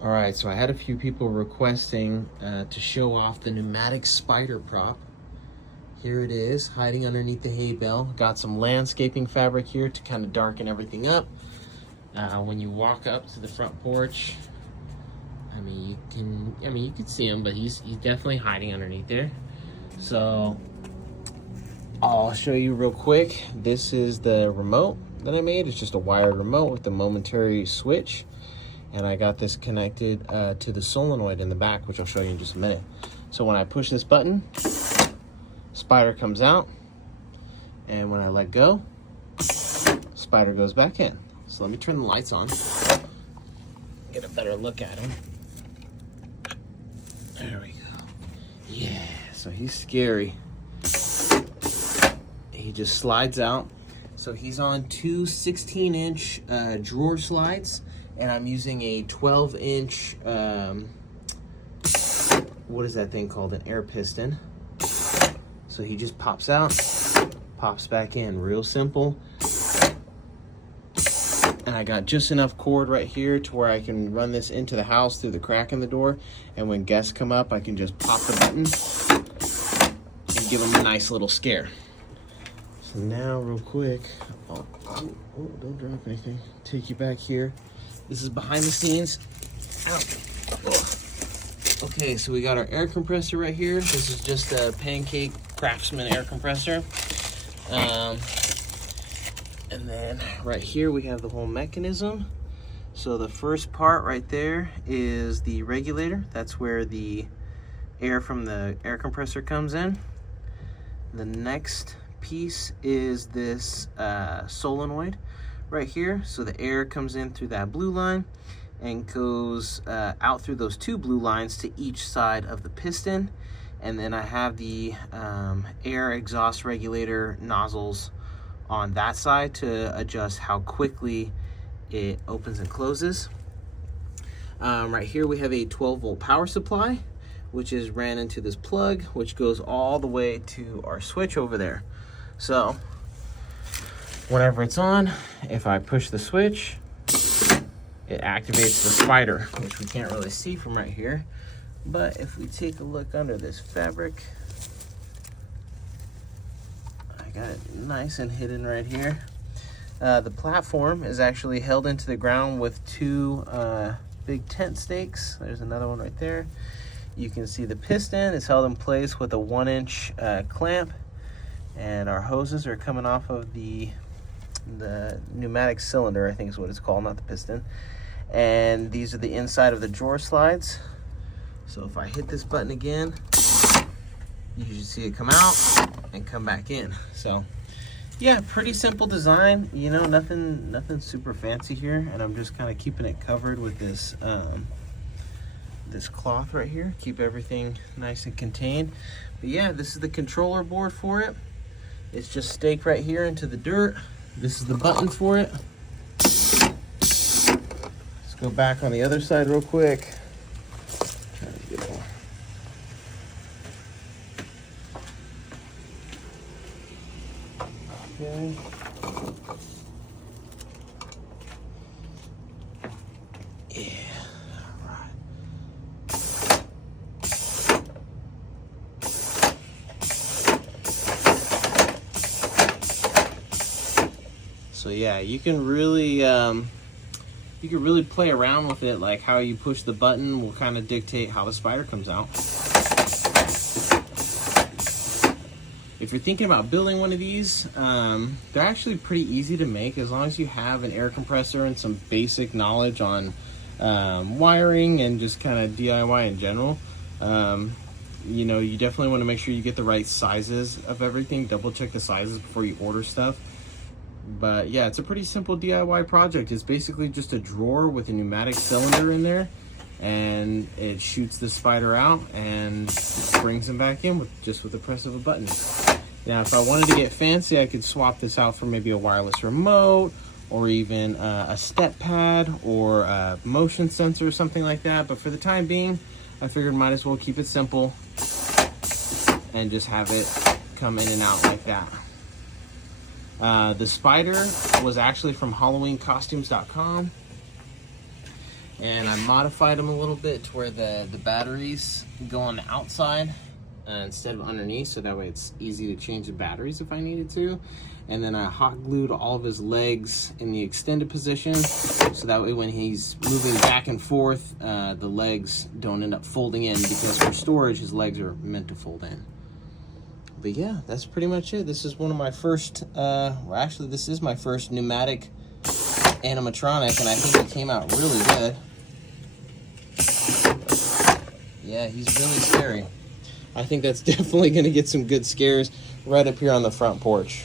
All right, so I had a few people requesting to show off the pneumatic spider prop. Here it is, hiding underneath the hay bale. Got some landscaping fabric here to kind of darken everything up. When you walk up to the front porch, you can see him, but he's definitely hiding underneath there. So I'll show you real quick. This is the remote that I made. It's just a wired remote with a momentary switch. And I got this connected to the solenoid in the back, which I'll show you in just a minute. So when I push this button, spider comes out, and when I let go, spider goes back in. So let me turn the lights on, get a better look at him. There we go. Yeah, so he's scary. He just slides out. So he's on two 16-inch drawer slides, and I'm using a 12-inch, what is that thing called? An air piston. So he just pops out, pops back in, real simple. And I got just enough cord right here to where I can run this into the house through the crack in the door. And when guests come up, I can just pop the button and give them a nice little scare. So now, real quick, don't drop anything. Take you back here. This is behind the scenes. Ow. Okay, so we got our air compressor right here. This is just a Pancake Craftsman air compressor. And then right here we have the whole mechanism. So the first part right there is the regulator. That's where the air from the air compressor comes in. The next piece is this solenoid right here. So the air comes in through that blue line and goes out through those two blue lines to each side of the piston. And then I have the air exhaust regulator nozzles on that side to adjust how quickly it opens and closes. Right here we have a 12-volt power supply, which is ran into this plug, which goes all the way to our switch over there. So whenever it's on, if I push the switch, it activates the spider, which we can't really see from right here. But if we take a look under this fabric, I got it nice and hidden right here. The platform is actually held into the ground with two big tent stakes. There's another one right there. You can see the piston is held in place with a 1-inch clamp, and our hoses are coming off of the pneumatic cylinder, I think is what it's called, not the piston. And these are the inside of the drawer slides. So if I hit this button again, you should see it come out and come back in. So yeah, pretty simple design, you know, nothing super fancy here. And I'm just kind of keeping it covered with this this cloth right here, keep everything nice and contained. But yeah, this is the controller board for it. It's just staked right here into the dirt. This is the button for it. Let's go back on the other side real quick. Try to get more. Okay. Yeah. All right. So yeah, you can really play around with it. Like how you push the button will kind of dictate how the spider comes out. If you're thinking about building one of these, they're actually pretty easy to make as long as you have an air compressor and some basic knowledge on wiring and just kind of DIY in general. You know, you definitely want to make sure you get the right sizes of everything. Double check the sizes before you order stuff. But yeah, it's a pretty simple DIY project. It's basically just a drawer with a pneumatic cylinder in there, and it shoots the spider out and brings him back in with the press of a button. Now, if I wanted to get fancy, I could swap this out for maybe a wireless remote, or even a step pad or a motion sensor or something like that. But for the time being, I figured might as well keep it simple and just have it come in and out like that. The spider was actually from HalloweenCostumes.com. And I modified them a little bit to where the batteries go on the outside instead of underneath, so that way it's easy to change the batteries if I needed to. And then I hot glued all of his legs in the extended position, so that way when he's moving back and forth, the legs don't end up folding in, because for storage his legs are meant to fold in. But yeah, that's pretty much it. This is one of my first, well, actually this is my first pneumatic animatronic, and I think it came out really good. Yeah, he's really scary. I think that's definitely going to get some good scares right up here on the front porch.